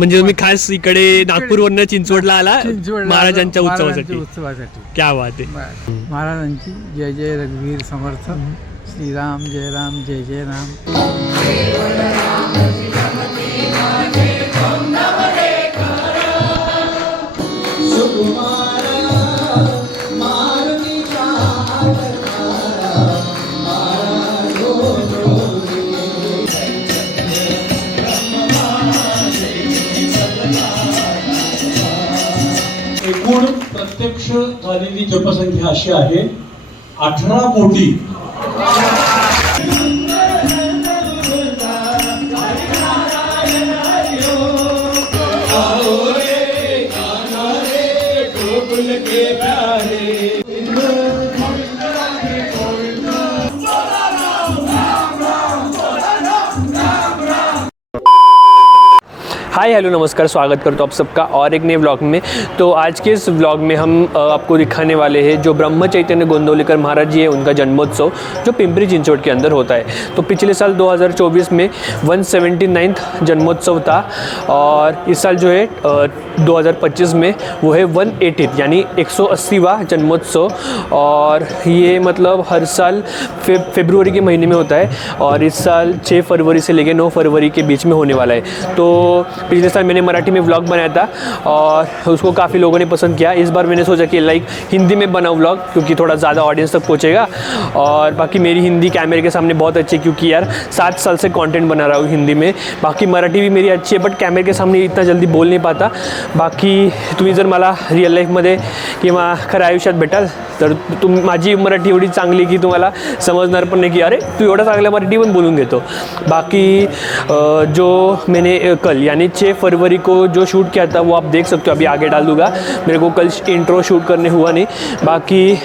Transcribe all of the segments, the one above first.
म्हणजे तुम्ही खास इकडे नागपूरवरनं चिंचवडला आला महाराजांच्या उत्सवासाठी. क्या बात आहे. महाराजांची जय जय रघुवीर समर्थ. श्रीराम जय राम जय जय राम. एकूण प्रत्यक्ष झालेली जपसंख्या अशी आहे 18 कोटी. हाय हेलो नमस्कार, स्वागत करता हूँ आप सबका और एक नए व्लॉग में। तो आज के इस व्लॉग में हम आपको दिखाने वाले हैं जो ब्रह्म चैतन्य गोंदवलेकर महाराज जी है उनका जन्मोत्सव जो पिंपरी चिंचवड के अंदर होता है। तो पिछले साल 2024 में 179वां जन्मोत्सव था और इस साल जो है 2025 में वो है 180 यानी 180वां जन्मोत्सव। और ये मतलब हर साल फरवरी के महीने में होता है और इस साल 6 फरवरी से लेकर 9 फरवरी के बीच में होने वाला है। तो पिछले साल मैंने मराठी में व्लॉग बनाया था और उसको काफ़ी लोगों ने पसंद किया। इस बार मैंने सोचा कि हिंदी में बनाऊँ व्लॉग क्योंकि थोड़ा ज़्यादा ऑडियंस तक पहुँचेगा। और बाकी मेरी हिंदी कैमरे के सामने बहुत अच्छी है क्योंकि यार 7 साल से कंटेंट बना रहा हूँ हिंदी में। बाकी मराठी भी मेरी अच्छी है बट कैमरे के सामने इतना जल्दी बोल नहीं पाता। बाकी तुम्ही जर मला रिअल लाईफमध्ये किंवा खऱ्या आयुष्यात भेटाल तर माझी मराठी एवढी चांगली की तुम्हाला समजणार पण नाही की अरे तू एवढा चांगला मराठी पण बोलून घेतो। बाकी जो मैंने कल यानी 6 फरवरी को जो शूट किया था वो आप देख सकते हो, अभी आगे डाल दूँगा। मेरे को कल इंट्रो शूट करने हुआ नहीं। बाकी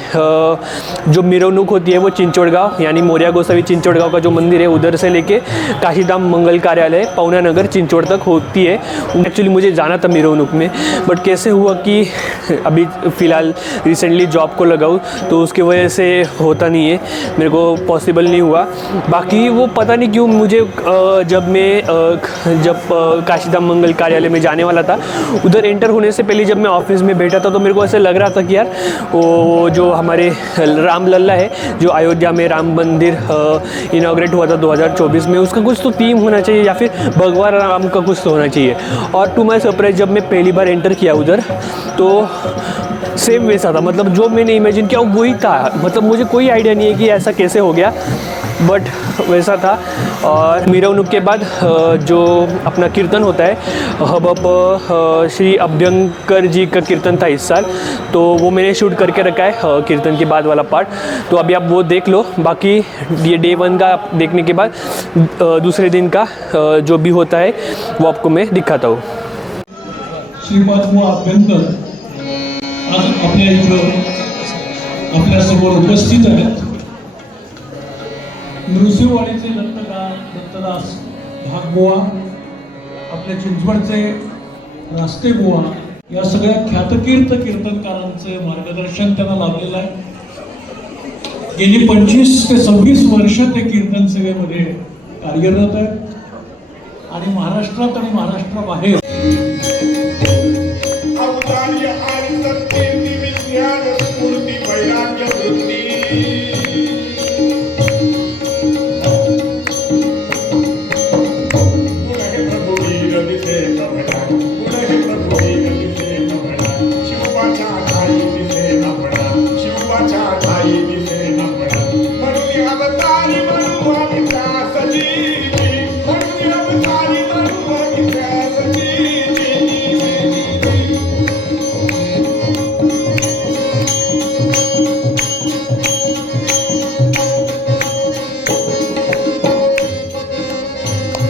जो मिरवणूक होती है वो चिंचवडगांव यानी मोरिया गोसावी चिंचवडगांव का जो मंदिर है उधर से लेके काशीधाम मंगल कार्यालय पवना नगर चिंचवड तक होती है। एक्चुअली मुझे जाना था मिरवणूक में बट कैसे हुआ कि अभी फ़िलहाल रिसेंटली जॉब को लगाऊँ तो उसकी वजह से होता नहीं है, मेरे को पॉसिबल नहीं हुआ। बाकी वो पता नहीं क्यों मुझे जब काशीधाम मंगल कार्यालय में जाने वाला था उधर एंटर होने से पहले जब मैं ऑफिस में बैठा था तो मेरे को ऐसे लग रहा था कि यार वो जो हमारे राम लल्ला है जो अयोध्या में राम मंदिर इनॉग्रेट हुआ था 2024 में उसका कुछ तो थीम होना चाहिए या फिर भगवान राम का कुछ तो होना चाहिए। और टू माई सरप्राइज जब मैं पहली बार एंटर किया उधर तो सेम वैसा था, मतलब जो मैंने इमेजिन किया वही था। मतलब मुझे कोई आइडिया नहीं है कि ऐसा कैसे हो गया बट वैसा था। और मिरवणूक के बाद जो अपना कीर्तन होता है हब श्री अभ्यंकर जी का कीर्तन था इस साल, तो वो मैंने शूट करके रखा है कीर्तन के बाद वाला पार्ट। तो अभी आप वो देख लो। बाकी ये डे 1 का देखने के बाद दूसरे दिन का जो भी होता है वो आपको मैं दिखाता हूँ। श्रीपाद अभ्यंकर आज आपल्या इथं आपल्यासमोर उपस्थित आहेत। नृसिंहवाडीचे दत्तदास भागबुवा, आपल्या चिंचवडचे रास्ते बुवा या सगळ्या ख्यातकीर्त कीर्तनकारांचे मार्गदर्शन त्यांना लाभलेलं आहे। गेली 25 ते 26 वर्ष ते कीर्तन सेवेमध्ये कार्यरत आहेत आणि महाराष्ट्रात आणि महाराष्ट्राबाहेर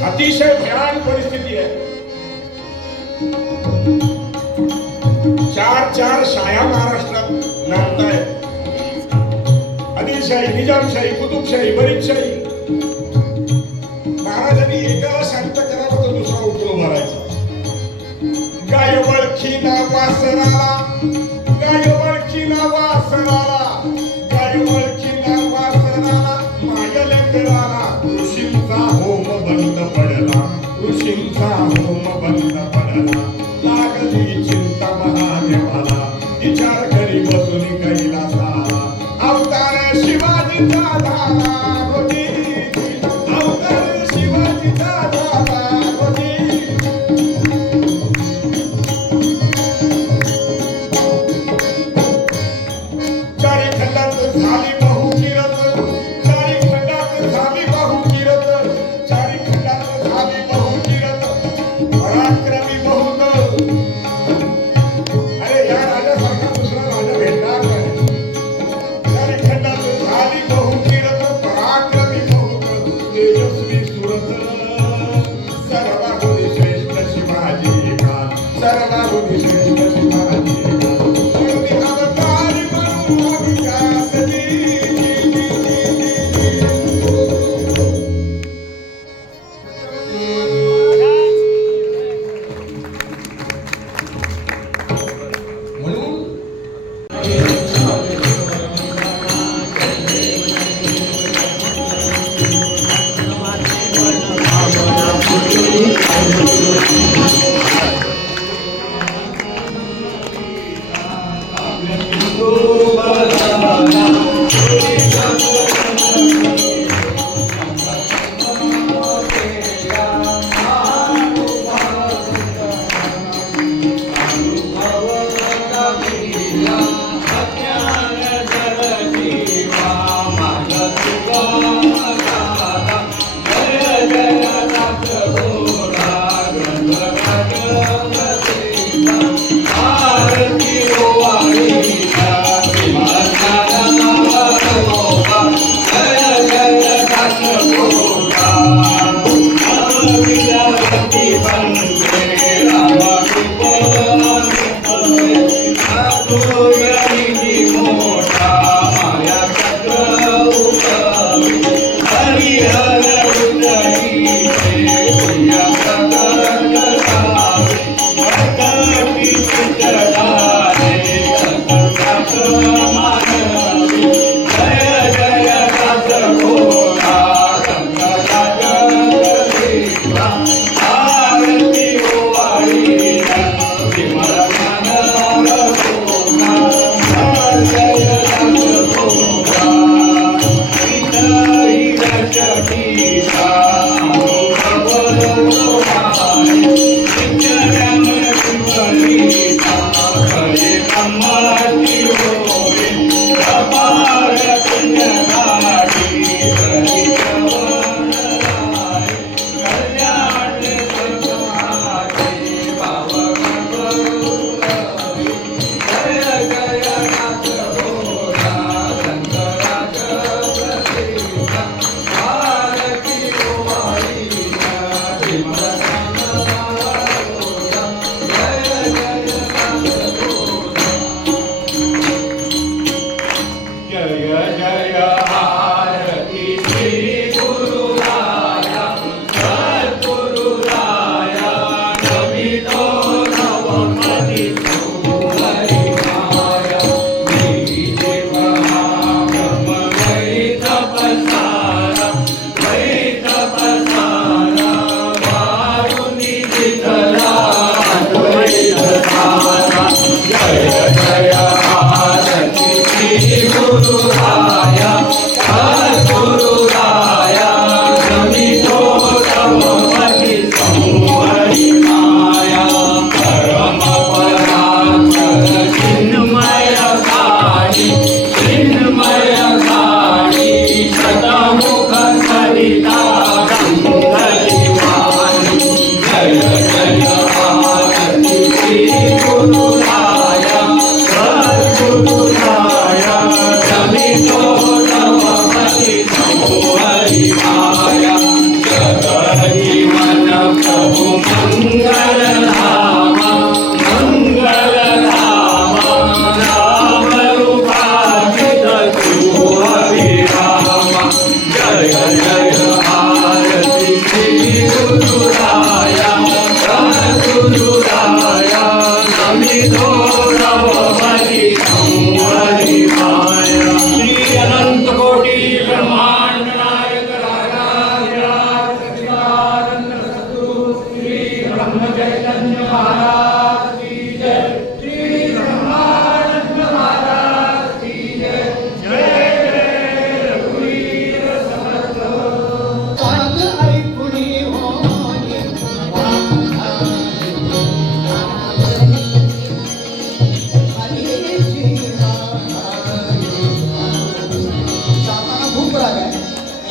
अतिशय भयान परिस्थिती आहे। 4 शाया महाराष्ट्रात नांदतायत। आदिलशाही, निजामशाही, कुतुबशाही, बरीदशाही। महाराजांनी एकाला शांत करावं तर दुसरा उठून उभा राहायचा। गाय वळखी ना वासराला, गाय वळखी ना वासराला, गाय वळखी ना वासराला, मागल कराला ऋषींचा होम बंद पडला, ऋषींचा होम बंद पडला। कैला सारा अवतार शिवाजीचा झाला रोजी अवतार शिवाजीचा झाला रोजी चारी खंडात झाली बहुकिरत चारी खंडात झाली बहुकिरत चारी खंडात झाली बहुकिरत पराक्रमी बहुत अरे या राजासारखा दुसरा राजा भेटणार नाही चारी खंडात झाली बहुकिरत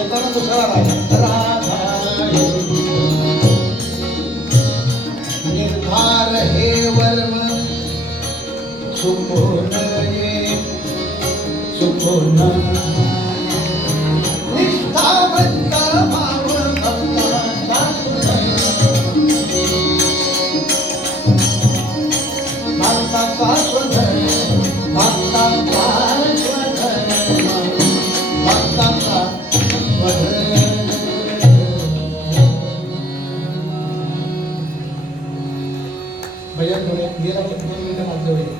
येताना दुसरा राधा निर्धार हे वर्म सुखोन ये सुखोन निष्ठावंत भाव भक्तांचा भक्ताचा स्वधन भक्ताचा स्वधन भक्ताचा स्वधन भजन थोडे गेला 2 मिनिटं माझं वेळ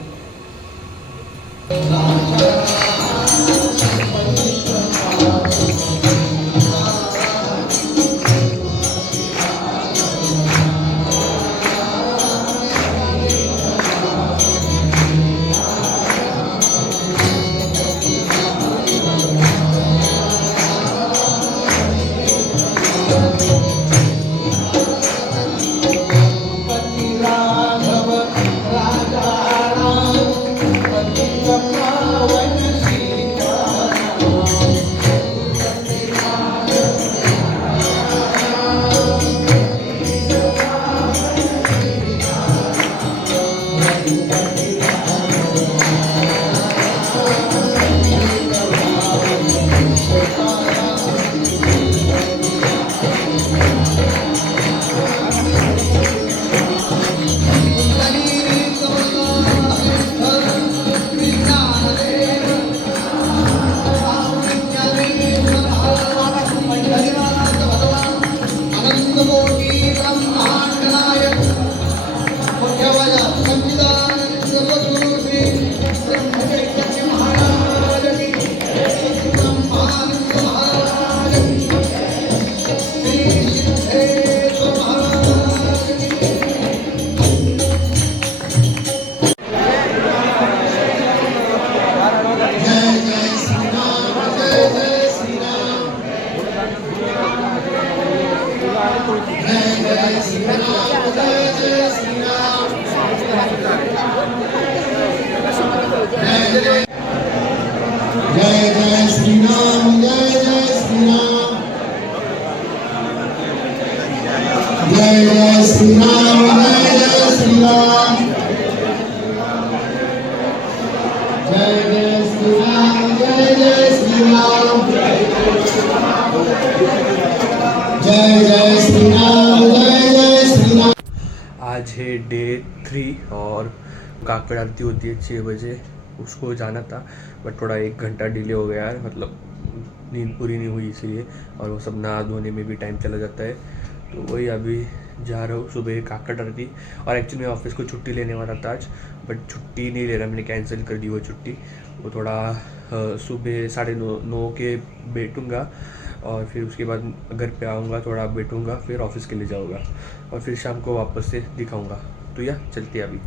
आज है डे 3 और काकड़ आरती होती है 6 बजे। उसको जाना था बट थोड़ा 1 घंटा डिले हो गया यार, मतलब नींद पूरी नहीं हुई इसलिए, और वो सब नहा धोने में भी टाइम चला जाता है। तो वही अभी जा रहा हूँ सुबह काकड़ आरती। और एक्चुअली मैं ऑफिस को छुट्टी लेने वाला था आज, बट छुट्टी नहीं ले रहा, मैंने कैंसिल कर दी वो छुट्टी। वो थोड़ा सुबह 9:30 के बैठूँगा और फिर उसके बाद घर पे आऊँगा, थोड़ा बैठूँगा, फिर ऑफिस के लिए जाऊँगा और फिर शाम को वापस से दिखाऊँगा। तो या चलते अभी।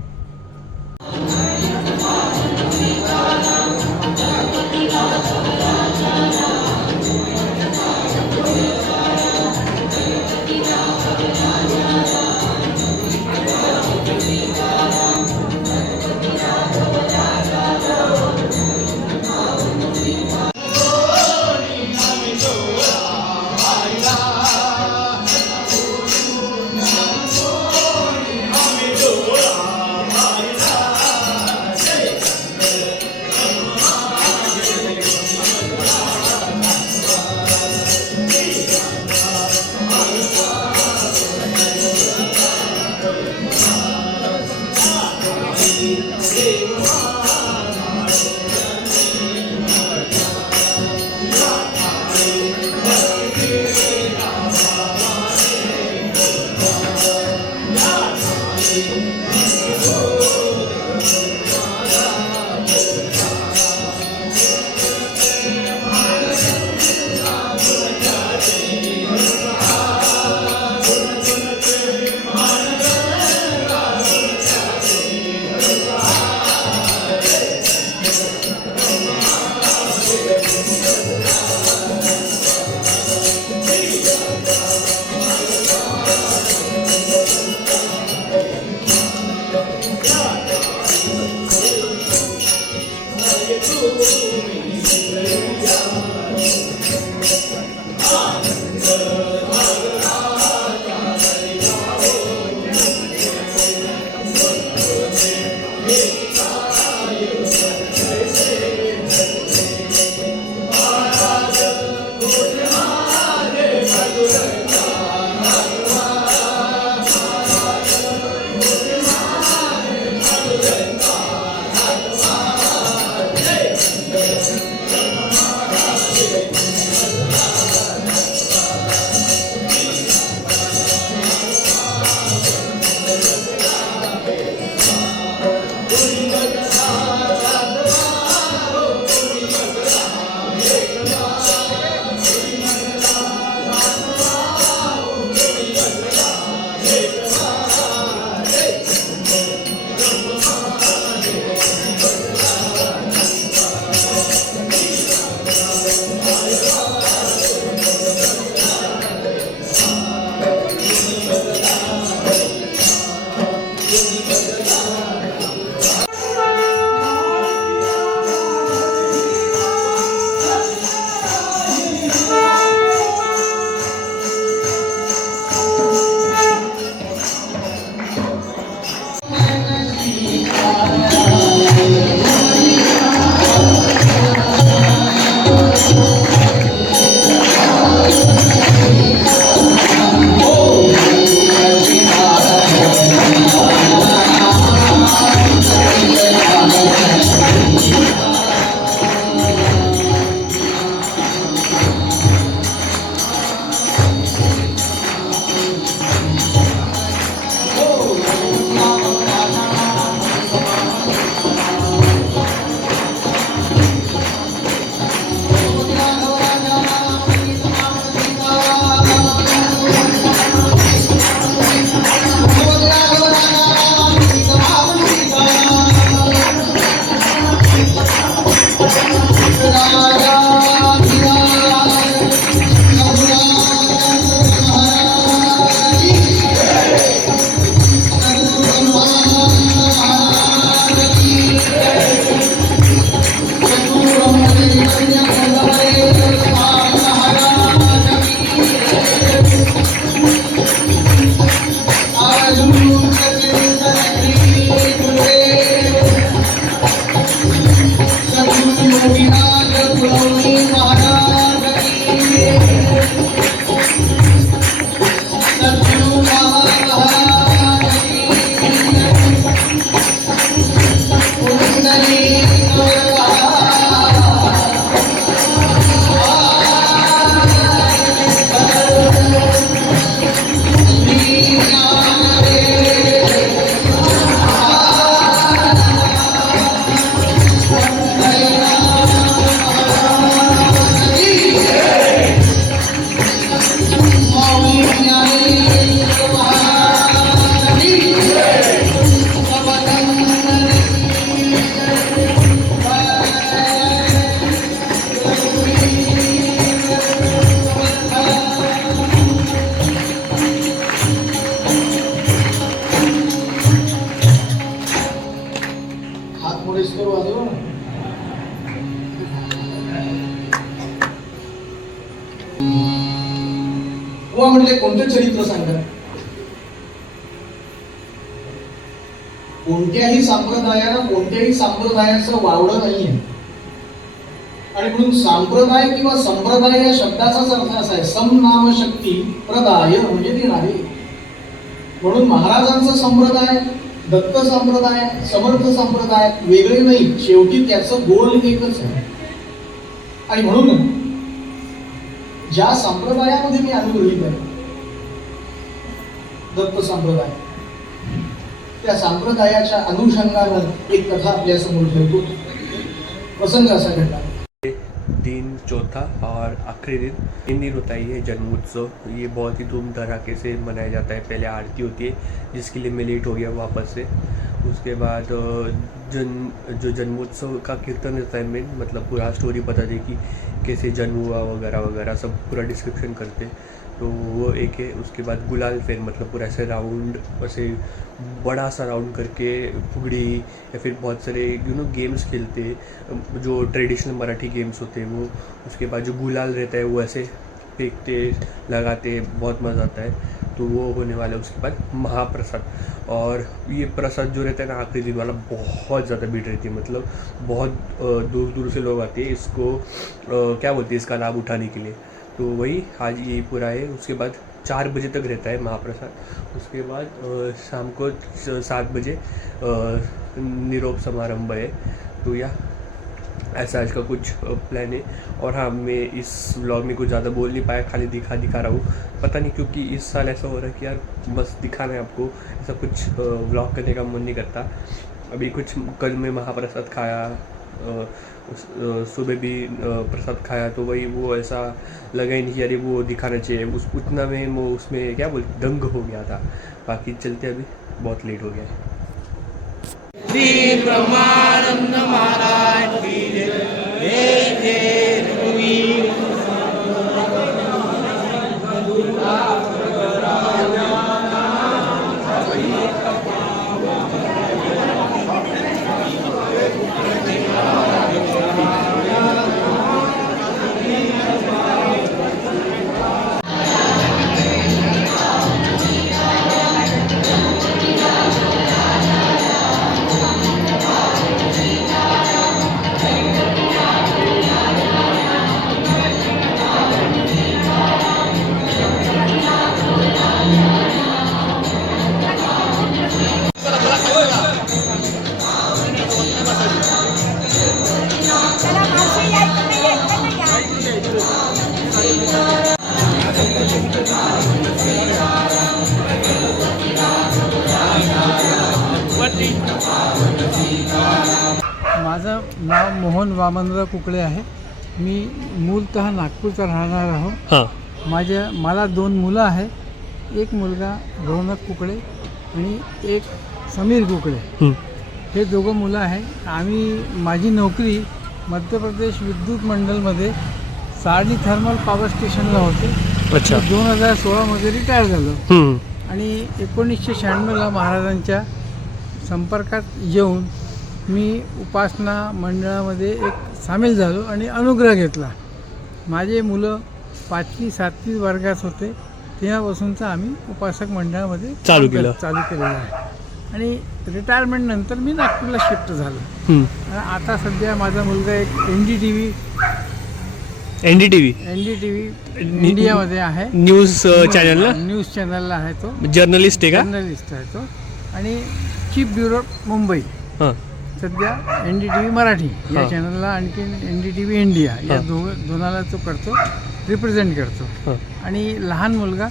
बुवा म्हटले कोणते चरित्र सांगा? कोणत्याही संप्रदायाचं वावडं नाहीये. आणि म्हणून संप्रदाय किंवा संप्रदाय या शब्दाचाच अर्थ असा आहे, सम नाम शक्ती प्रदाय म्हणजे देणारे. म्हणून महाराजांचा संप्रदाय, दत्त संप्रदाय, समर्थ संप्रदाय वेगळे नाही, शेवटी त्याचं गोल एकच आहे. आणि म्हणून ज्या संप्रदायामध्ये मी अनुग्रहित आहे, दत्त संप्रदाय, त्या संप्रदायाच्या अनुषंगानं एक कथा आपल्या समोर ठेवतो. प्रसंग असा घडला. दिन चौथा और आखिरी दिन 3 दिन होता है ये जन्मोत्सव. ये बहुत ही धूम धड़ाके से मनाया जाता है. पहले आरती होती है जिसके लिए मैं लेट हो गया वापस से. उसके बाद जो जन्मोत्सव का कीर्तन रहता है मेन, मतलब पूरा स्टोरी बता दे कि कैसे जन्म हुआ वगैरह वगैरह सब पूरा डिस्क्रिप्शन करते, तो वो एक है. उसके बाद गुलाल फेर, मतलब पूरा ऐसे राउंड, ऐसे बड़ा सा राउंड करके फुगड़ी या फिर बहुत सारे गेम्स खेलते हैं जो ट्रेडिशनल मराठी गेम्स होते हैं वो. उसके बाद जो गुलाल रहता है वो ऐसे फेंकते लगाते, बहुत मज़ा आता है. तो वो होने वाला है. उसके बाद महाप्रसाद, और ये प्रसाद जो रहता है ना आखिरी दिन वाला, बहुत ज़्यादा भीड़ रहती है. मतलब बहुत दूर दूर से लोग आते हैं इसको क्या बोलते हैं, इसका लाभ उठाने के लिए. तो वही आज ये पूरा है. उसके बाद 4 बजे तक रहता है महाप्रसाद. उसके बाद शाम को 7 बजे निरोप समारंभ है. तो या ऐसा आज का कुछ प्लान है। और हाँ, मैं इस व्लॉग में कुछ ज़्यादा बोल नहीं पाया, खाली दिखा रहा हूँ। पता नहीं क्योंकि इस साल ऐसा हो रहा है कि यार बस दिखाना है आपको, ऐसा कुछ व्लॉग करने का मन नहीं करता। अभी कुछ कल मैं महाप्रसाद खाया, सुबह भी प्रसाद खाया, तो वही वो ऐसा लगा ही नहीं कि अरे वो दिखाना चाहिए, उस उतना में वो उसमें क्या बोलते दंग हो गया था। बाकी चलते अभी बहुत लेट हो गया है। श्री ब्रह्मानंद महाराज की जय जय रघुवीर माझं नाव मोहन वामनराव कुकडे आहे. मी मूलतः नागपूरचा राहणार आहो. हां मला 2 मुलं आहे. एक मुलगा रौनक कुकडे आणि एक समीर कुकडे. हे दोघं मुलं आहे. माझी नोकरी मध्य प्रदेश विद्युत मंडलमध्ये सारणी थर्मल पॉवर स्टेशनला होते. अच्छा. 2016मध्ये रिटायर झालो आणि 1996ला महाराजांच्या संपर्कात येऊन मी उपासना मंडळामध्ये एक सामील झालो आणि अनुग्रह घेतला. माझे मुलं 5वी 7वी वर्गात होते तेव्हापासूनचं आम्ही उपासक मंडळामध्ये चालू केलेलं आहे. आणि रिटायरमेंटनंतर मी नागपूरला शिफ्ट झालो. आणि आता सध्या माझा मुलगा एक NDTV इंडियामध्ये आहे. न्यूज चॅनलला न्यूज चॅनलला आहे. तो जर्नलिस्ट आहे का? जर्नलिस्ट आहे तो. आणि चीफ ब्युरो मुंबई. हां सध्या NDTV मराठी या चॅनलला आणखी NDTV इंडिया या दोनाला तो करतो, रिप्रेझेंट करतो. आणि लहान मुलगा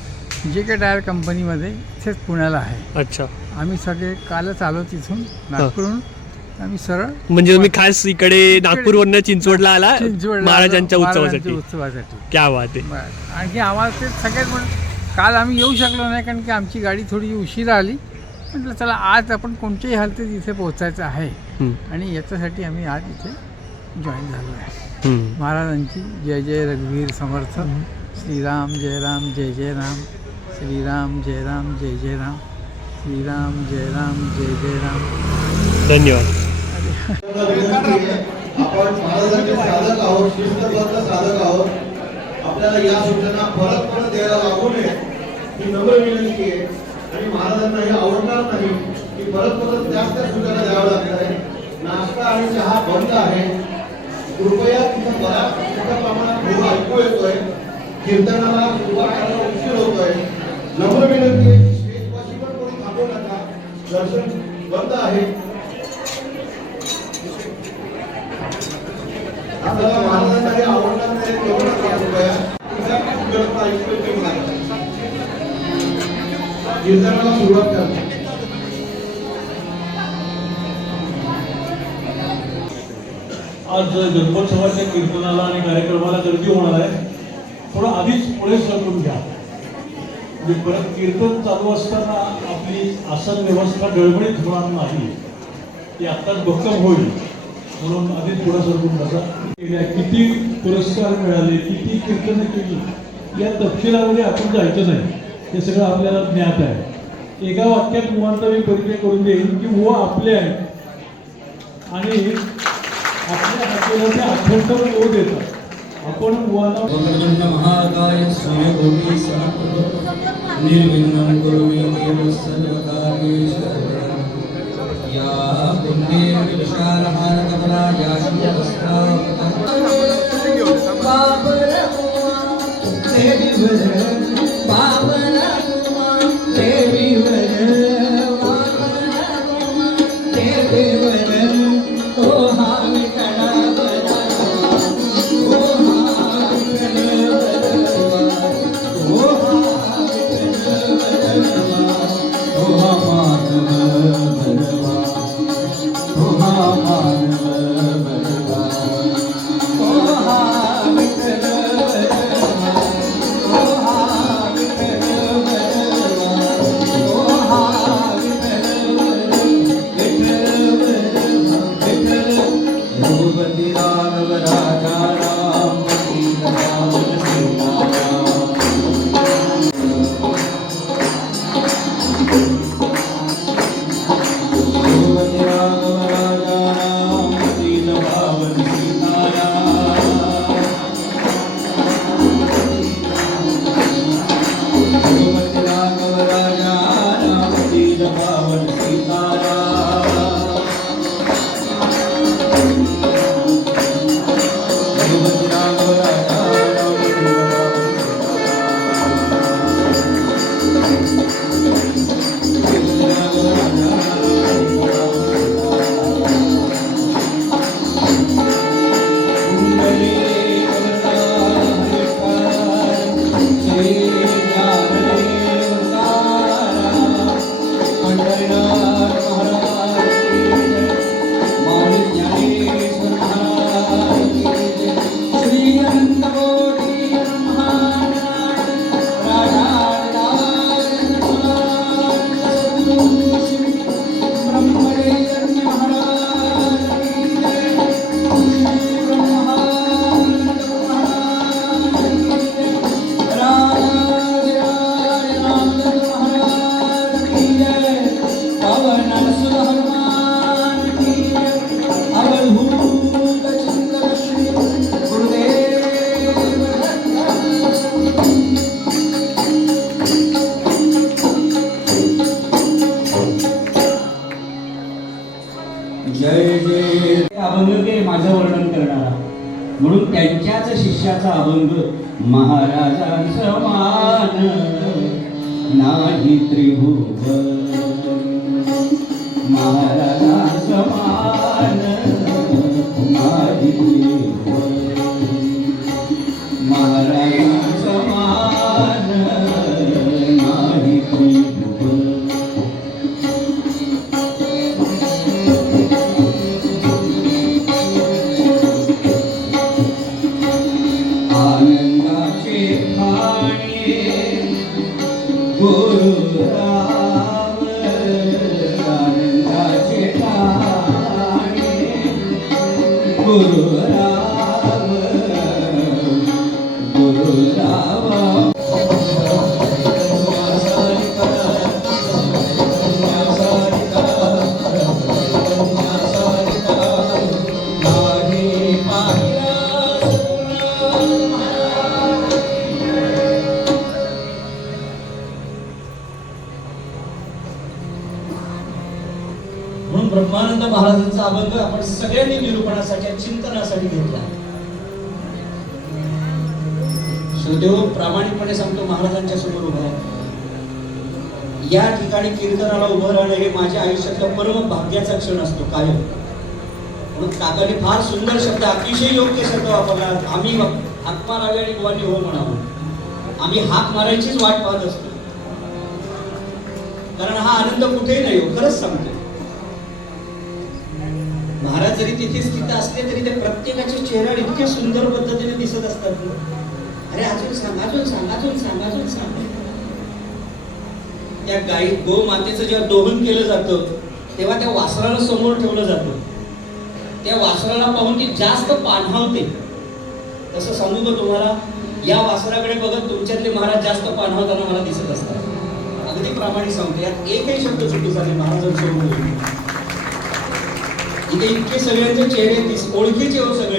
JK टायर कंपनीमध्ये इथेच पुण्याला आहे. अच्छा. आम्ही सगळे कालच आलो तिथून नागपूरहून. आम्ही सरळ म्हणजे तुम्ही खास इकडे नागपूरवरनं चिंचवडला आला महाराजांच्या उत्सवासाठी. क्या बात आहे. आणखी आम्हाला ते सगळ्यात काल आम्ही येऊ शकलो नाही कारण की आमची गाडी थोडी उशिरा आली. म्हटलं चला आज आपण कोणत्याही हालतीत इथे पोहोचायचं आहे आणि याच्यासाठी आम्ही आज इथे जॉईन झालो आहे. महाराजांची जय जय रघुवीर समर्थ. श्रीराम जय राम जय जय राम. श्रीराम जय राम जय जय राम. श्रीराम जय राम जय जय राम. धन्यवाद. आपण महाराजांचे साधक आहोत, शिस्तबद्ध साधक आहोत. आपल्याला या सूचना परत द्यायला लागू नये ही नम्र विनंती आहे. आणि महाराजांना हे आवडणार नाही की परत जास्त सूचना द्याव्या लागत आहे. नाश्ता आणि चहा बंद आहे. कृपया तिथं बराच मोठ्या प्रमाणात धूर ऐकू येतोय. कीर्तनाला सुरुवात करायला उशीर होतोय. नम्र विनंती आहे की स्टेजपाशी पण कोणी थांबू नका. दर्शन बंद आहे. आपल्याला महाराजांना हे आवडणार नाही तेवढं कृपया ऐकू येतोय मला. कीर्तनाला सुरुवात करा. आज जन्मोत्सवाच्या कीर्तनाला आणि कार्यक्रमाला गर्दी होणार आहे. थोडं आधीच पुढे सरकून घ्या. म्हणजे परत कीर्तन चालू असताना आपली आसन व्यवस्था गडबडीत होणार नाही. ती आत्ताच भक्कम होईल म्हणून आधीच पुढे सरकून बसा. किती पुरस्कार मिळाले, किती कीर्तनं केली या तपशिलामध्ये आपण जायचं नाही. हे सगळं आपल्याला ज्ञात आहे. एका वाक्यात मुवांचा मी परिचय करून देईन की मुवा आपले आहेत आणि आपल्या हाताला ते अखंड ओ देतात. आपण मुवांना महाकाय सूर्यकोटी समप्रभ निर्विघ्नं कुरु मे देव सर्वकार्येषु या पुण्ये विशालहारकमला या शिवस्ता ओ हा म्हणून त्यांच्याच शिष्याचा अभंग महाराजांसमान नाही त्रिभुवन, महाराजांसमान नाही त्रिभुवन, महाराजांसमान नाही त्रिभुवन. आनंदाचे ठाणे गुरुराव, आनंदाचे ठाणे गुरुराव, गुरुराव. म्हणून ब्रह्मानंद महाराजांचा अभंग आपण सगळ्यांनी निरूपणासाठी चिंतनासाठी घेतला. श्रोतेहो, प्रामाणिकपणे सांगतो, महाराजांच्या समोर उभा आहे. या ठिकाणी कीर्तनाला उभं राहणं हे माझ्या आयुष्यातला परम भाग्याचा क्षण असतो कायम. म्हणून काकाने फार सुंदर शब्द, अतिशय योग्य शब्द वापरला. आम्ही हाक मारावी आणि बुवांनी हो म्हणावं. आम्ही हाक मारायचीच वाट पाहत असतो, कारण हा आनंद कुठेही नाही हो. खरंच सांगतो, महाराज जरी तिथे स्थित असले तरी ते प्रत्येकाचे चेहरा इतके सुंदर पद्धतीने दिसत असतात. अरे अजून सांग, अजून सांग, अजून सांग, अजून सांग. त्या गाई गोमातेचं जेव्हा दोहन केलं जातं तेव्हा त्या वासराला समोर ठेवलं जातं. त्या वासराला पाहून ती जास्त पाणहावते. तसं सांगू का तुम्हाला, या वासराकडे बघत तुमच्यातले महाराज जास्त पाणहावताना मला दिसत असतात. अगदी प्रामाणिक सांगतो, यात एकही शब्द चुकीचा नाही. महाराजांसमोर इथे इतके सगळ्यांचे चेहरे ओळखीचे हो सगळे.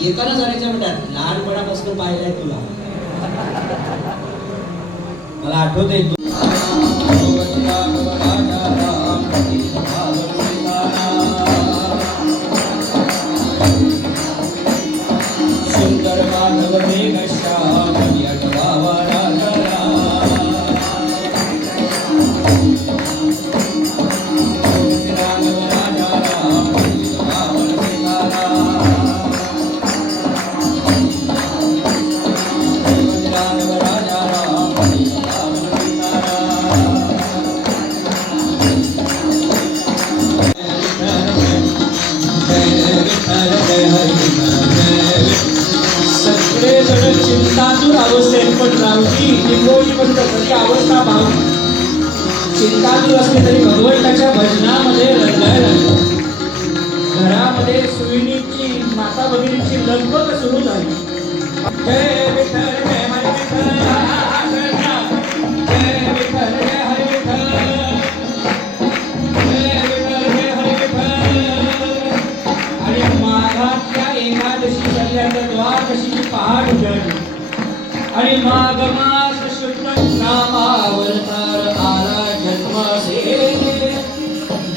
येताना जाण्याच्या म्हणतात, लहानपणापासून पाहिलंय तुला. मला आठवतंय सुंदर माधव मेघश्याम यटवावा राजा चिंतातूर अवस्थेत पण रावची लिंगोजी पण तरी अवस्था भाव चिंतातूर असले तरी भगवंताच्या भजनामध्ये रंगायला घरामध्ये सुविणीची माता भगिनीची लगबग सुरू झाली. जय विठ्ठल जय हरी विठ्ठल, जय विठ्ठल जय हरी विठ्ठल, जय विठ्ठल जय हरी विठ्ठल. आणि माघातल्या एकादशी सल्ल्याचं द्वादशीची पहाट उजाडली आणि माघ मास शुक्ल नामावतार आला जन्मासे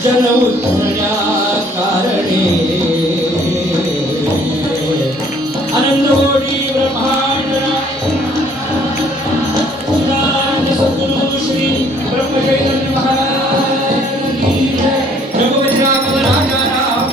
जल उत्पन्या कारणे आनंद होडी ब्रह्मांड सद्गुरु श्री ब्रह्मचैतन्य महाराज की जय. जगवती राम राजा राम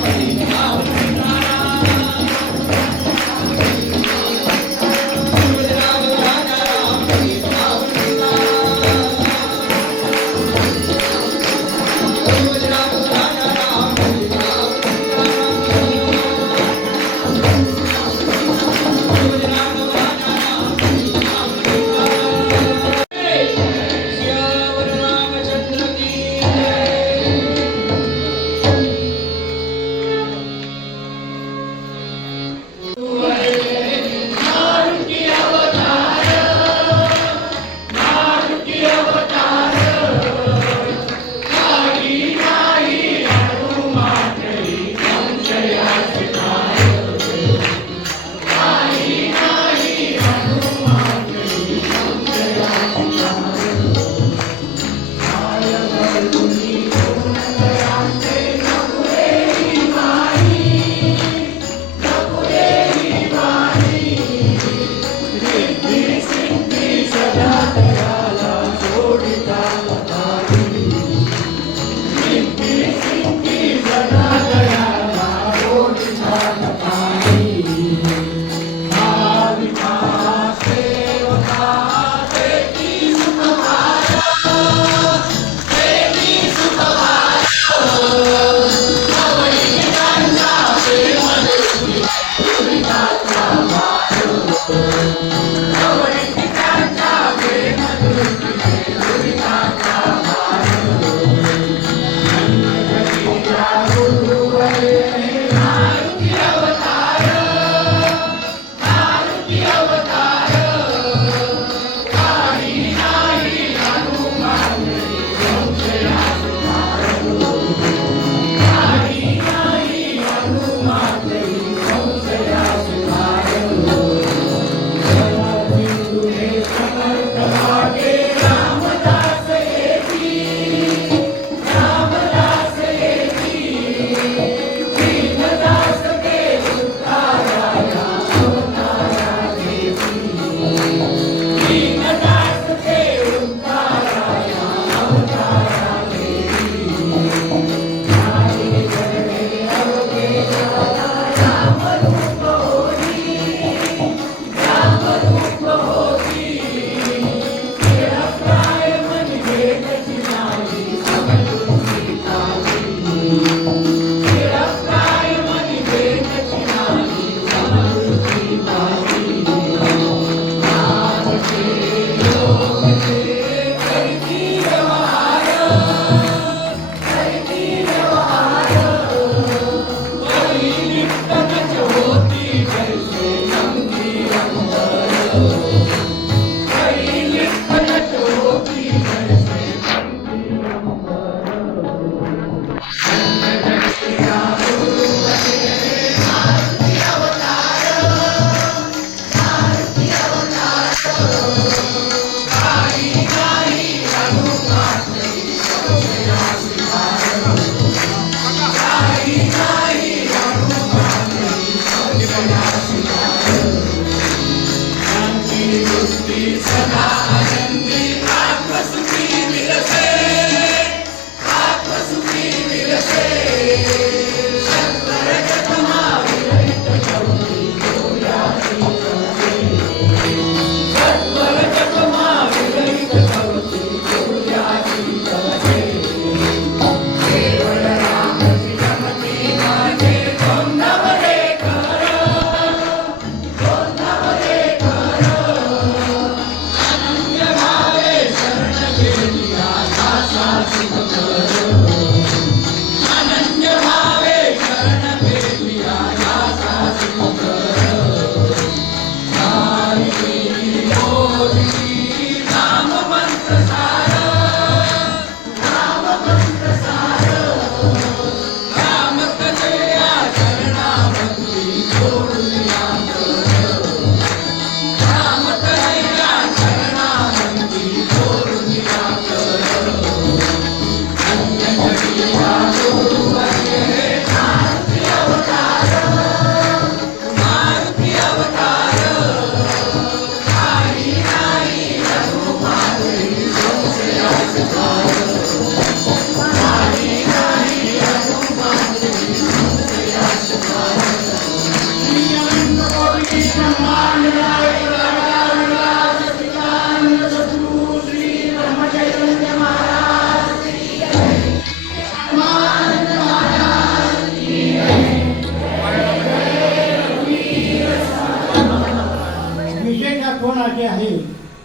आठवण अशी आहे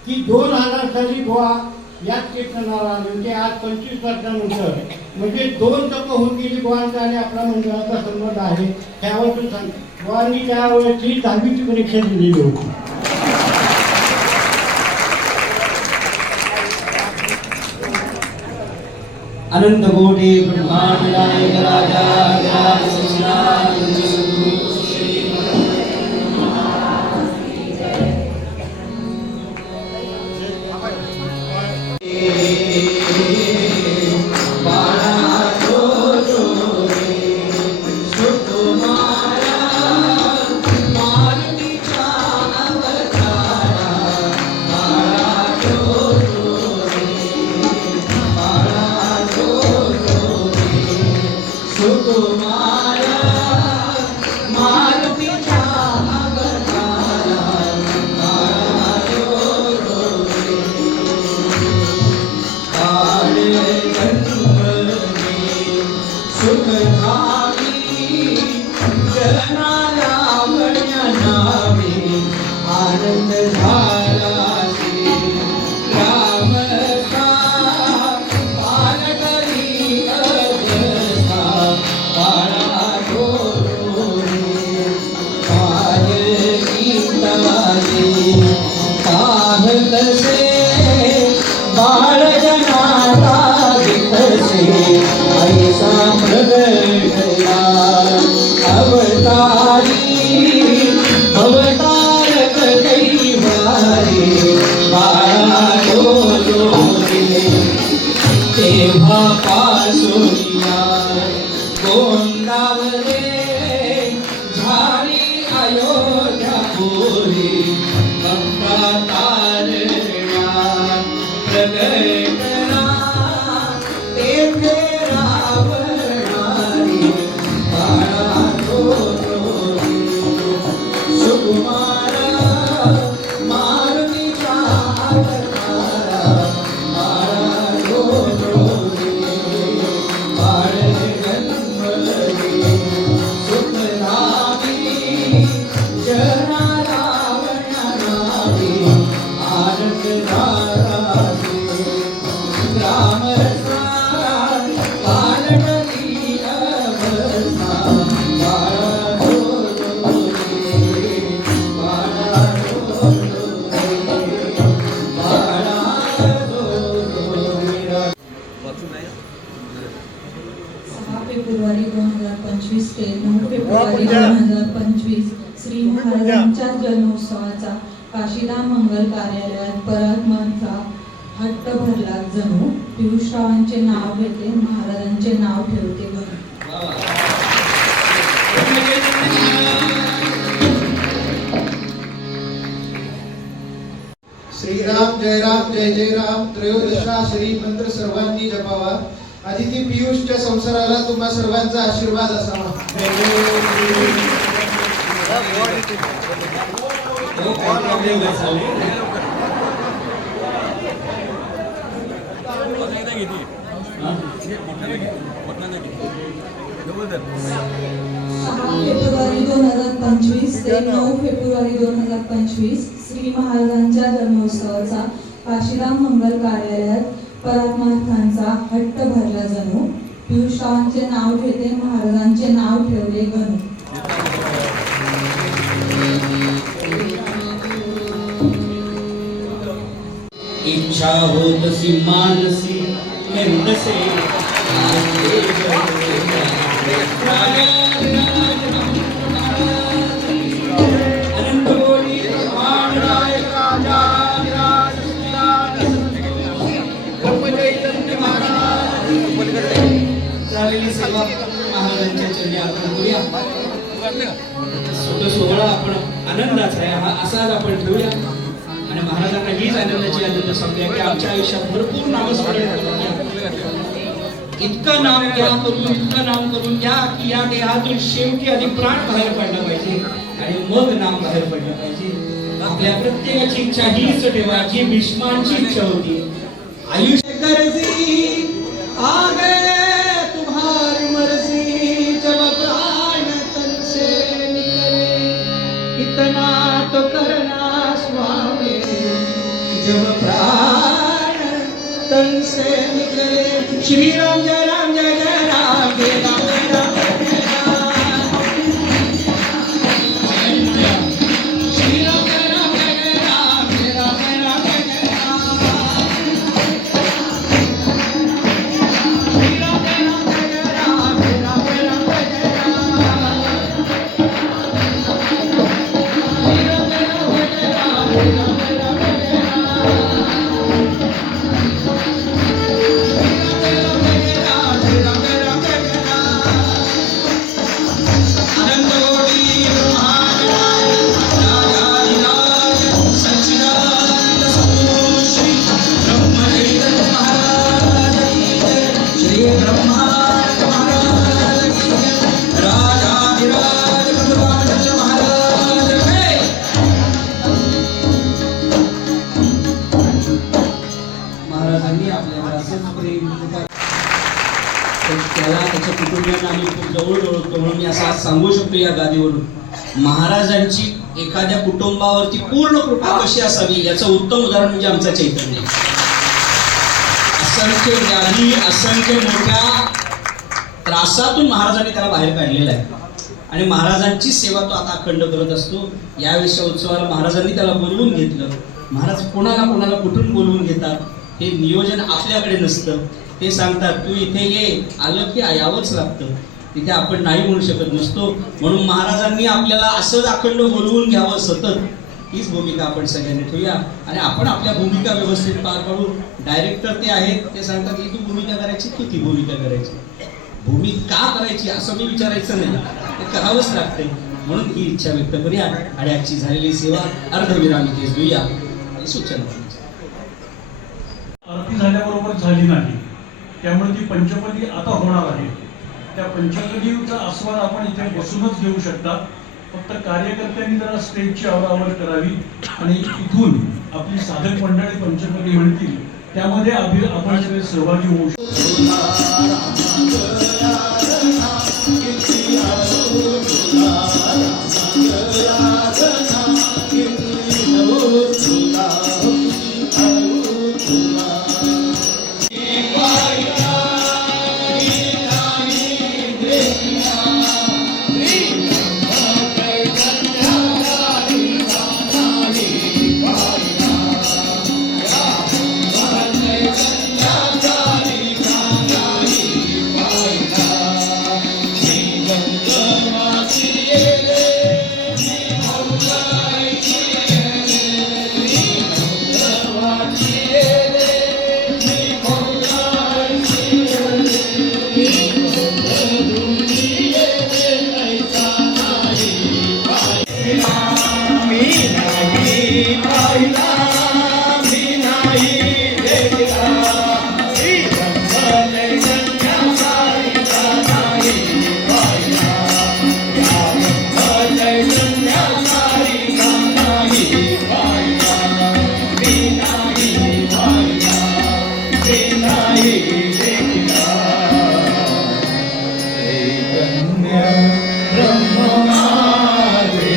की 2000 साली गोवा याच कीर्तनाला आले होते. आज 25 वर्षानंतर म्हणजे 2 तप होऊन गेली गोवांचा आणि आपला मंडळाचा संबंध आहे. त्यावरून सांग गोवांनी त्यावेळेची 10वीची परीक्षा दिलेली होती. अनंत कोटी ब्रह्मांड नायक राजा विराज संसार सद्गुरु श्री आनंद झाला श्री राम बालकरी अवस्था बाळा पाय गीताले पाहतसे बाळजनाता दिससे ऐसा प्रगटला अवतारी अवतारक दैवारे बाळा तेव्हा पासूनिया गोंडावले झाली अयोध्या पुरी गंगा तारणा प्रगटना तेथे रावणारी बाळा सुकुमारा मारुतीचा अवतारा बाळ गणपती सुखरामी जना रावणारी आनंद दारासी रामरसा पार्वती अवस्था फेब्रुवारी 2025 ते 9 फेब्रुवारी 2025 श्री महाराजांच्या जन्मोत्सवाचा काशीराम मंगल कार्यालयात परात्मांचा हट्ट भरला जणू पियुषरावांचे नाव घेते महाराजांचे नाव ठेवते गणू. श्रीराम जय जय राम त्रयोदशा श्री मंत्र सर्वांनी जपावा. अतिथी पियुषच्या संसाराला तुम्हा सर्वांचा आशीर्वाद असावा. फेब्रुवारी 2025 ते 9 फेब्रुवारी 2025 श्री महाराजांच्या जन्मोत्सवाचा काशीराम मंगल कार्यालयात परात्मार्थांचा हट्ट भरला जणू पियुषरावांचे नाव घेते महाराजांचे नाव ठेवले गणू. इच्छा होतसी मानसी मेंदसे अनंत कोटी ब्रह्मांड नायक राजा विराज झालेली सेवा महाराजांच्या चरणी आपण करूया. सोहळा आपण आनंदाचा आहे हा असाच आपण ठेवूया आणि महाराजांना हीच आनंद सांगूया की आमच्या आयुष्यात भरपूर नामस्मरण करूया. इतकं नाम करून घ्या की या देहातून शेवटी आधी प्राण बाहेर पडला पाहिजे आणि मग नाम बाहेर पडलं पाहिजे. आपल्या प्रत्येकाची इच्छा हीच ठेवा जी भीष्मांची इच्छा होती. आयुष्य गरजी आगे तुम्हारी मर्जी जब प्राण तन से निकले इतना तो करना स्वामी जब प्राण तन से निकले श्री राम जय राम जय जय राम जय राम जय राम जय राम श्री राम जय राम जय जय राम जय राम जय राम जय जय राम श्री राम जय राम जय जय राम जय राम जय राम जय जय महाराजांनी आपल्याला असंच प्रेम त्याला त्याच्या कुटुंबियांना आम्ही खूप जवळ ओळखतो म्हणून मी असं आज सांगू शकतो या गादीवरून महाराजांची एखाद्या कुटुंबावरती पूर्ण कृपा कशी असावी याचं उत्तम उदाहरण म्हणजे आमचा चैतन्य. असंख्य व्याधी असंख्य मोठ्या त्रासातून महाराजांनी त्याला बाहेर काढलेला आहे आणि महाराजांची सेवा तो आता अखंड करत असतो. यावेळेसच्या उत्सवाला महाराजांनी त्याला बोलवून घेतलं. महाराज कोणाला कुठून बोलवून घेतात हे नियोजन आपल्याकडे नसतं. ते सांगतात तू इथे ये, आलं की यावंच लागतं. तिथे आपण नाही म्हणू शकत नसतो. म्हणून महाराजांनी आपल्याला असंच अखंड बोलवून घ्यावं सतत. हीच भूमिका आपण सगळ्यांनी ठेवूया आणि आपण आपल्या भूमिका व्यवस्थित पार पाडू. डायरेक्टर ते आहेत, ते सांगतात ही तू भूमिका करायची, तू ती भूमिका करायची. भूमिका करायची असं मी विचारायचं नाही, ते करावंच लागते. म्हणून ही इच्छा व्यक्त करूया आणि आजची झालेली सेवा अर्धविराम इथेच देऊया ही सूचना. आरती झाल्याबरोबर झाली नाही, त्यामुळे ती पंचपदी आता होणार आहे. त्या पंचपदीचा आस्वाद आपण इथे बसूनच घेऊ शकता. फक्त कार्यकर्त्यांनी जरा स्टेजची आवरावर करावी आणि इथून आपली साधक मंडळी पंचपदी म्हणतील त्यामध्ये आपण सगळे सहभागी होऊ शकतो. ब्रह्म माझे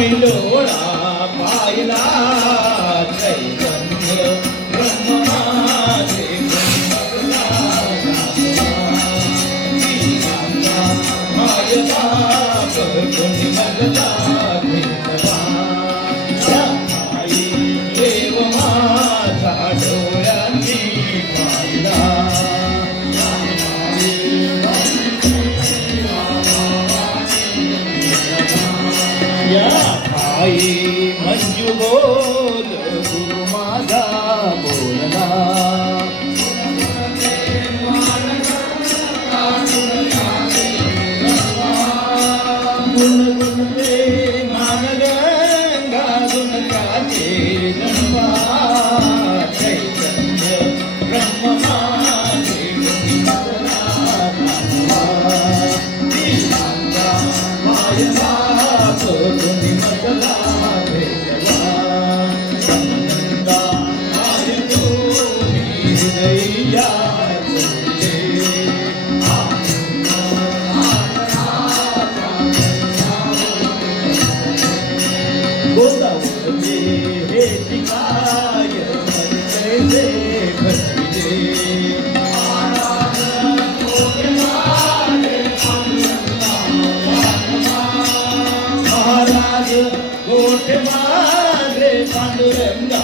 आम्ही डोळा पाहिला चैतन्य ब्रह्म माझे माय बाप कोणी मगला भेटवा आई देव माझा डोळ्यांनी पाहिला या आई मंजू बोल गुरु माझा बोलला गोठ मारे पांडुरंगा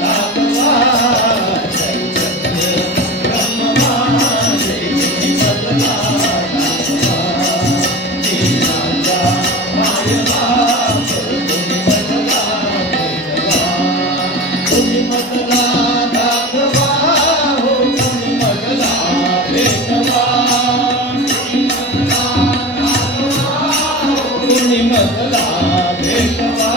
दाखवा चैतन्य ब्रह्म माझे बदला दाखवा माय बाप तुम्ही बदला दाखवा हो तुम्ही बदला भेटवा तुम्ही बदला भेटवा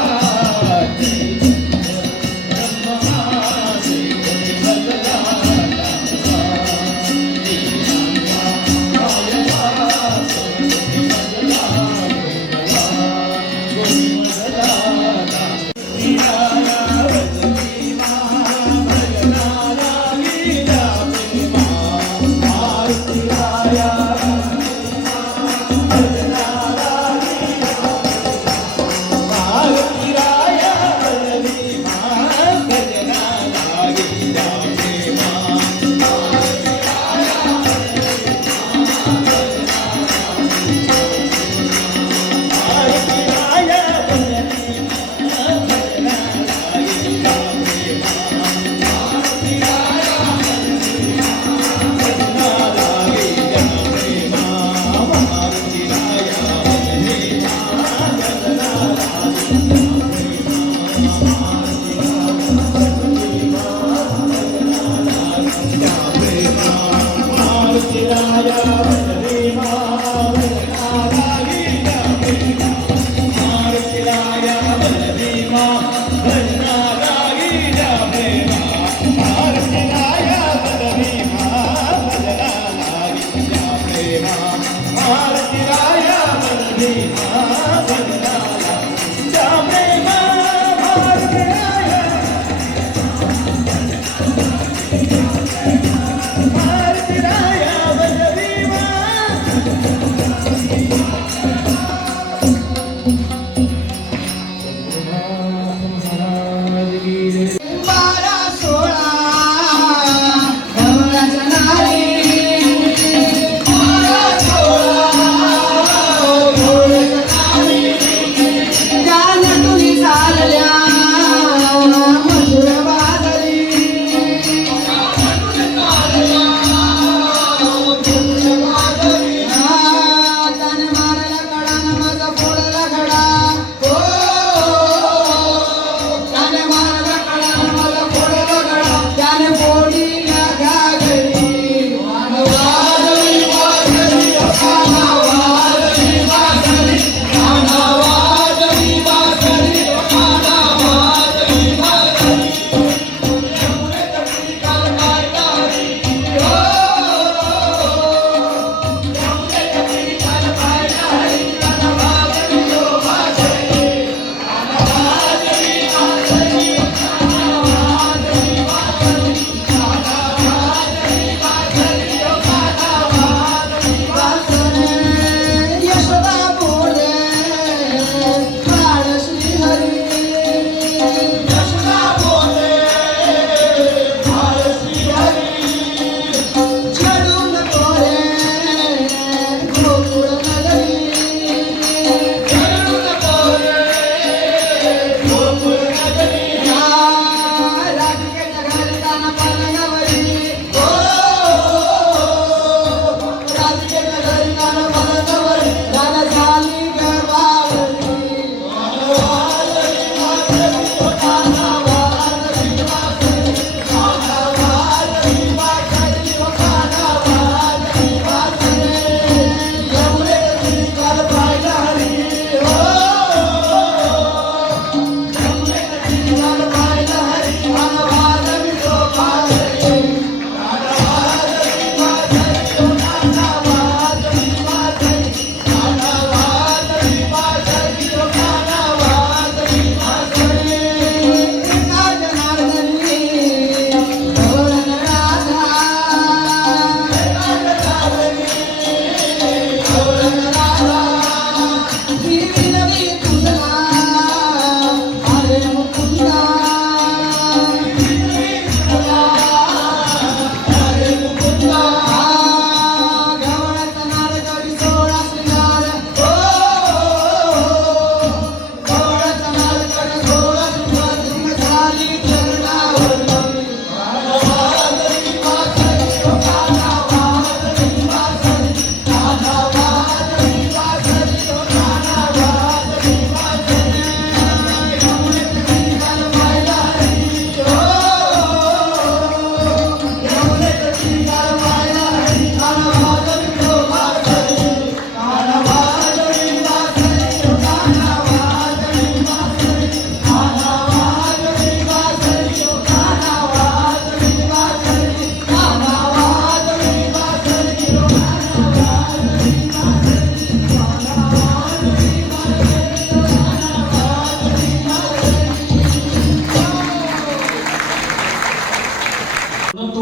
Amen.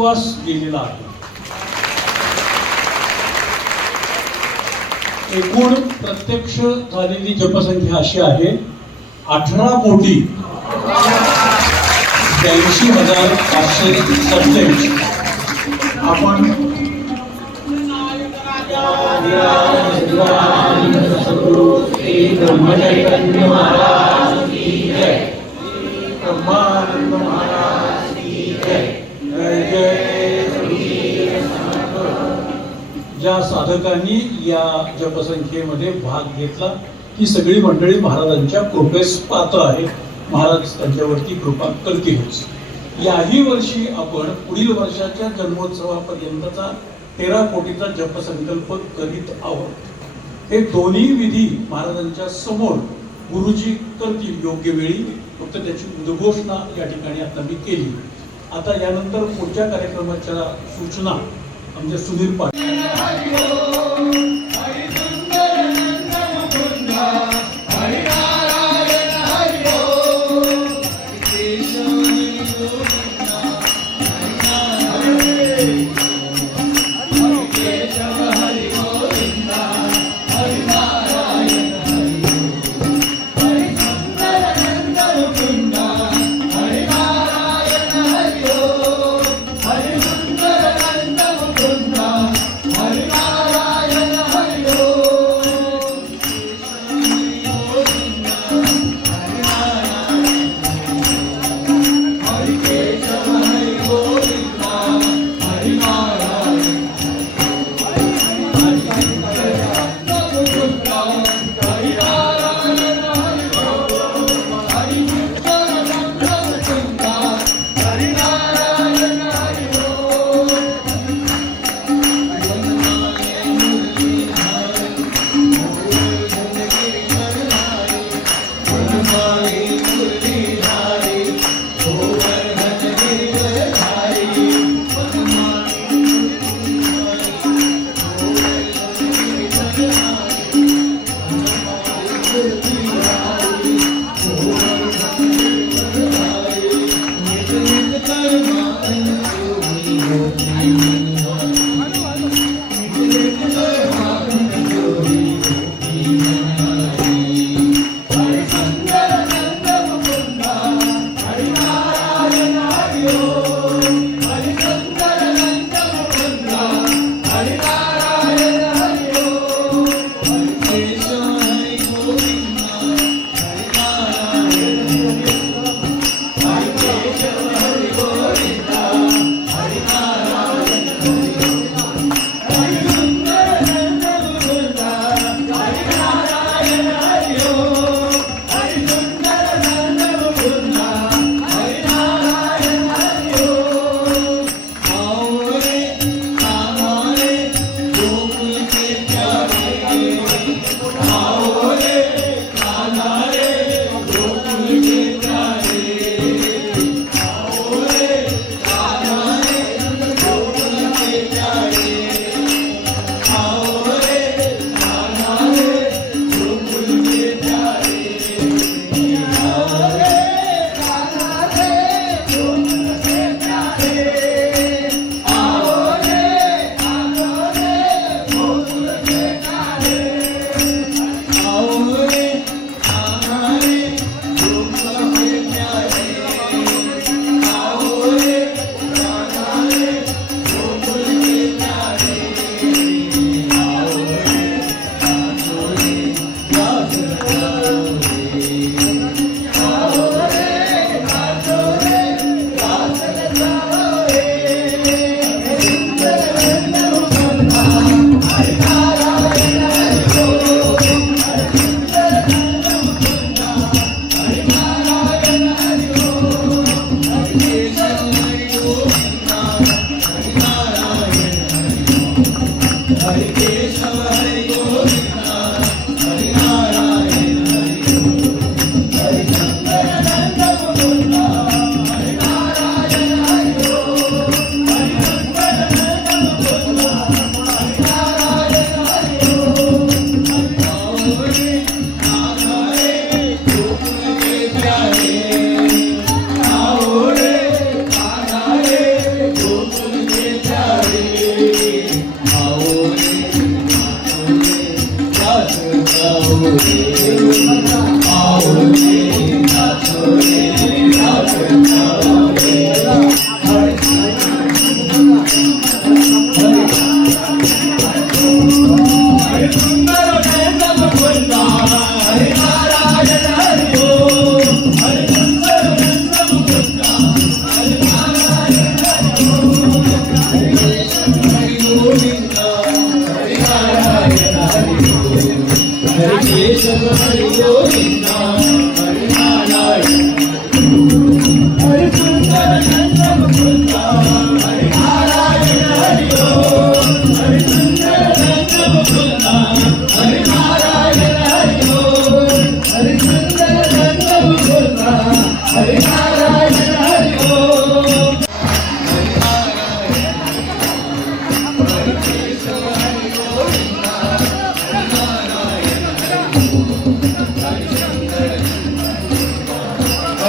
विश्वास दिलेला आहे. एकूण प्रत्यक्ष झालेली जपसंख्या अशी आहे 18,82,527. आपण ब्रह्मचैतन्य महाराज की जय, ब्रह्मानंद महाराज की जय, जय जय श्री समर्थ. ज्या साधकांनी या जपसंख्येमध्ये भाग घेतला ती सगळी मंडळी महाराजांच्या कृपेस पात्र आहे. महाराज त्यांच्यावरती कृपा करतीलच. याही वर्षी आपण पुढील वर्षाच्या जन्मोत्सवापर्यंतचा 13 कोटीचा जपसंकल्प करीत आहोत. हे दोन्ही विधी महाराजांच्या समोर गुरुजी करतील योग्य वेळी. फक्त त्याची उद्घोषणा या ठिकाणी आता मी केली. आता यानंतर पुढच्या कार्यक्रमाच्या सूचना आमचे सुधीर पाटील. हरि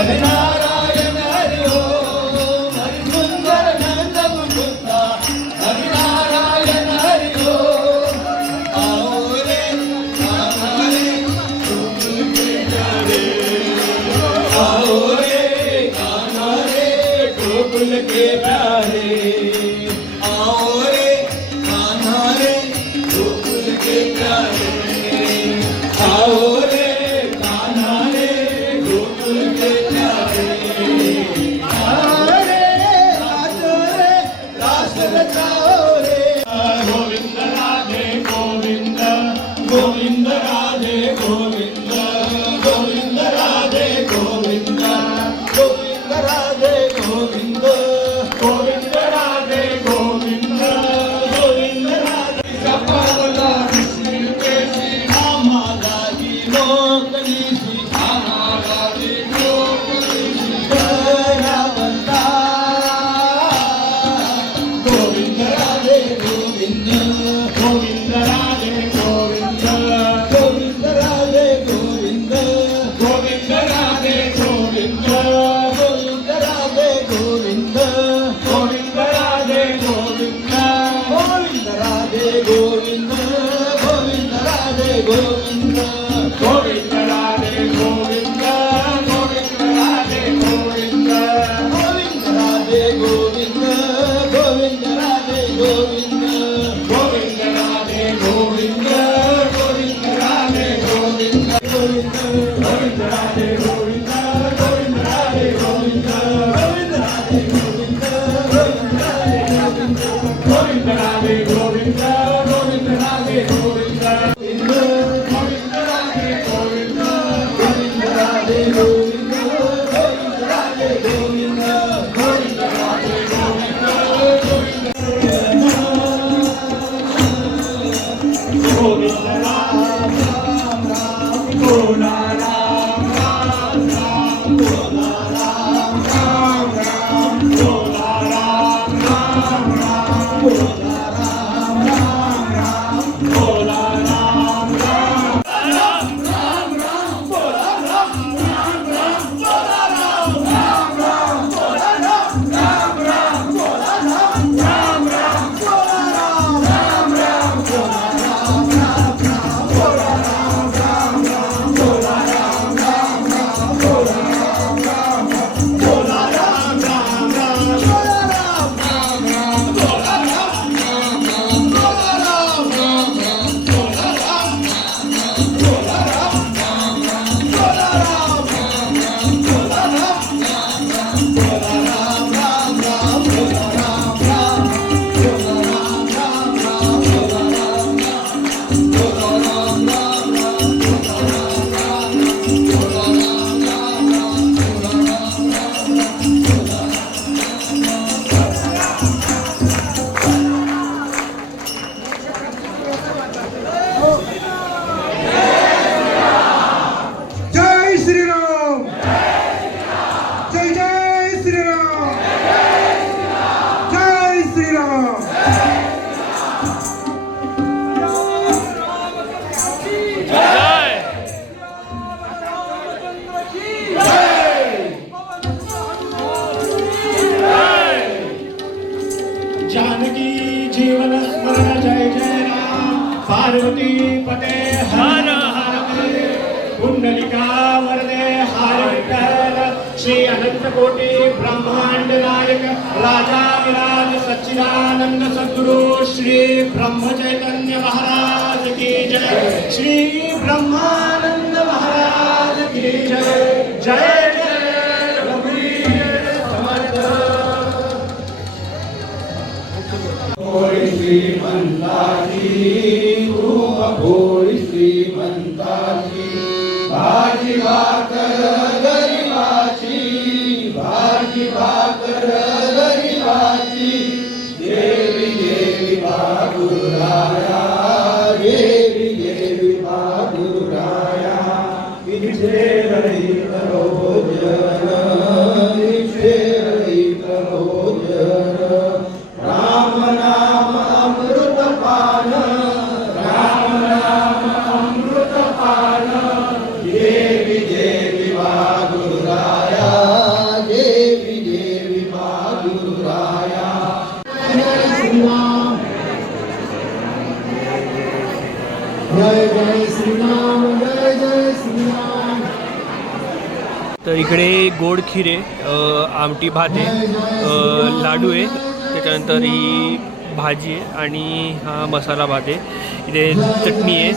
हरे नारायण हरि ओम हरि सुंदर नंद मुकुंदा हरि नारायण हरि ओम आओ रे कान्हा रे गोकुल के प्यारे आओ रे कान्हा रे गोकुल के प्यारे आओ रे कान्हा रे गोकुल के प्यारे आओ रे कान्हा रे गोकुल के प्यारे आओ रे रास रचाओ रे गोविंद राधे गोविंद गोविंद राधे गोविंद गोविंद राधे गोविंद गोविंद राधे गोविंद गोविंद राधे गोविंद गोविंद राधे कपाला कृष्ण के श्यामादाजी लोकनी श्यामादाजी लोकनी दयावंता गोविंद राधे गोविंद गोविंद राधे गोविंद गोविंद राधे गोविंद गोविंद राधे गोविंद गोविंद राधे गोविंद गोविंद राधे गोविंद गोविंद राधे गोविंद गोविंद राधे गोविंद गोविंद राधे गोविंद गोविंद राधे गोविंद गोविंद राधे गोविंद गोविंद राधे गोविंद गोविंद राधे गोविंद गोविंद राधे गोविंद गोविंद गोविंद राधे गोविंद गोविंद राधे गोविंद गोविंद राधे गोविंद गोविंद राधे गोविंद गोविंद राधे गोविंद गोविंद राधे गोविंद गोविंद राधे गोविंद गोविंद राधे गोविंद गोविंद राधे गोविंद गोविंद राधे गोविंद गोविंद राम राम राम भोला राम राम राम भोला राम राम राम भोला राम राम राम भोला राम राम राम भोला राम राम राम राम राम भोला राम राम राम भोला राम राम राम भोला राम राम राम भोला राम राम राम भोला राम राम राम भोला राम राम राम भोला राम राम राम भोला राम राम राम भोला राम राम राम भोला राम राम राम भोला राम राम राम भोला राम राम राम भोला राम राम राम भोला राम भोला राम राम राम भोला राम राम राम भोला राम राम राम भोला राम राम राम भोला राम राम भोला राम राम राम भोला राम राम भोला राम राम राम भोला राम राम भोला राम राम राम भोला राम राम जय श्रीराम जय जय श्रीराम जय श्रीराम जानकी जीवन स्मरण जय जय राम पार्वती पते हर हर पुंडलिका वरदे हर विठ्ठल श्री अनंत कोटी ब्रह्मांड नायक राजा विराज सच्चिदानंद सद्गुरु श्री ब्रह्म चैतन्य महाराज की जय श्री ब्रह्मानंद महाराज की जय जय जय रघुवीर समर्थ भोळी श्रीमंताची खूप भोळी श्रीमंताची भाजी भाकर गरिबाची भाजी भाकर गरिबाची देवी देवी बागुराया देवी देवी बागुराया इथे रहित रोजन इथे रहित रोजन राम नाम अमृत पान राम नाम अमृत पान देवी देवी बागुराया तर इकडे गोड खीर आहे, आमटी भात आहे, लाडू आहे, त्याच्यानंतर ही भाजी आहे आणि हा मसाला भात आहे, इथे चटणी आहे.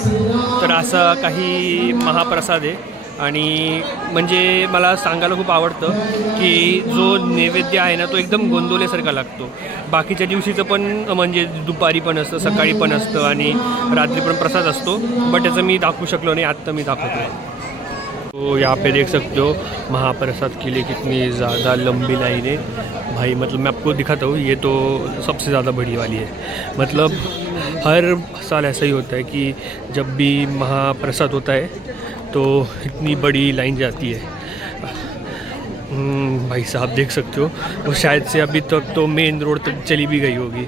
तर असा काही महाप्रसाद आहे. आणि म्हणजे मला सांगायला खूप आवडतं की जो नैवेद्य आहे ना तो एकदम गोंदवल्यासारखा लागतो. बाकीच्या दिवशीचं पण म्हणजे दुपारी पण असतं, सकाळी पण असतं आणि रात्री पण प्रसाद असतो, बट त्याचं मी दाखवू शकलो नाही, आत्ता मी दाखवतो आहे. तो यहाँ पे देख सकते हो महाप्रसाद के लिए कितनी ज़्यादा लंबी लाइन है भाई. मतलब मैं आपको दिखाता हूँ, ये तो सबसे ज़्यादा बड़ी वाली है. मतलब हर साल ऐसा ही होता है कि जब भी महाप्रसाद होता है तो इतनी बड़ी लाइन जाती है. भाई साहब देख सकते हो, वो शायद से अभी तक तो मेन रोड तक चली भी गई होगी.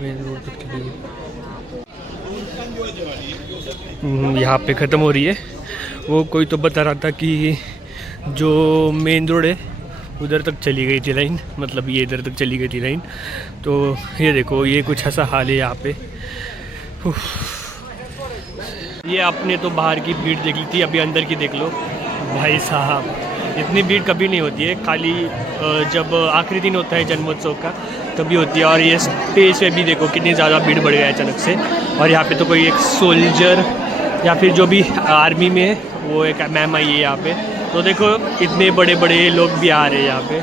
मेन रोड तक चली गई. यहाँ पे ख़त्म हो रही है. वो कोई तो बता रहा था कि जो मेन रोड है उधर तक चली गई थी लाइन, मतलब ये इधर तक चली गई थी लाइन. तो ये देखो, ये कुछ ऐसा हाल है यहाँ पे. ये आपने तो बाहर की भीड़ देख ली थी, अभी अंदर की देख लो. भाई साहब इतनी भीड़ कभी नहीं होती है, खाली जब आखिरी दिन होता है जन्मोत्सव का तभी होती है. और ये स्टेज पे भी देखो कितनी ज़्यादा भीड़ बढ़ गया है अचानक से. और यहाँ पे तो कोई एक सोल्जर या फिर जो भी आर्मी में है वो एक मैम आई है यहाँ पे. तो देखो इतने बड़े बड़े लोग भी आ रहे हैं यहाँ पे.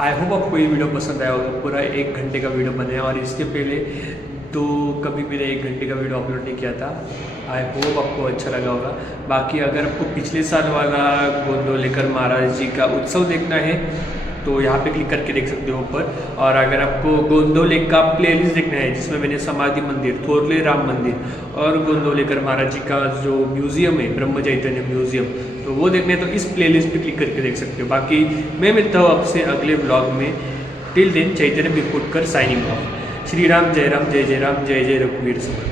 आई होप आपको ये वीडियो पसंद आया होगा. पूरा 1 घंटे का वीडियो बनाया और इसके पहले तो कभी मैंने 1 घंटे का वीडियो अपलोड नहीं किया था. आई होप आपको अच्छा लगा होगा. बाकी अगर आपको पिछले साल वाला गोंदवलेकर महाराज जी का उत्सव देखना है तो यहाँ पे क्लिक करके देख सकते हो ऊपर. और अगर आपको गोंदवलेकर का प्लेलिस्ट देखना है जिसमें मैंने समाधि मंदिर, थोरले राम मंदिर और गोंदवलेकर महाराज जी का जो म्यूज़ियम है ब्रह्म चैतन्य म्यूज़ियम, तो वो देखने तो इस प्लेलिस्ट पे क्लिक करके देख सकते हो. बाकी मैं मिलता हूँ आपसे अगले ब्लॉग में. टिल देन चैतन्य बिरपुटकर साइनिंग ऑफ. श्री राम जय राम, जय जय राम, जय जय रघुवीर समर्थ.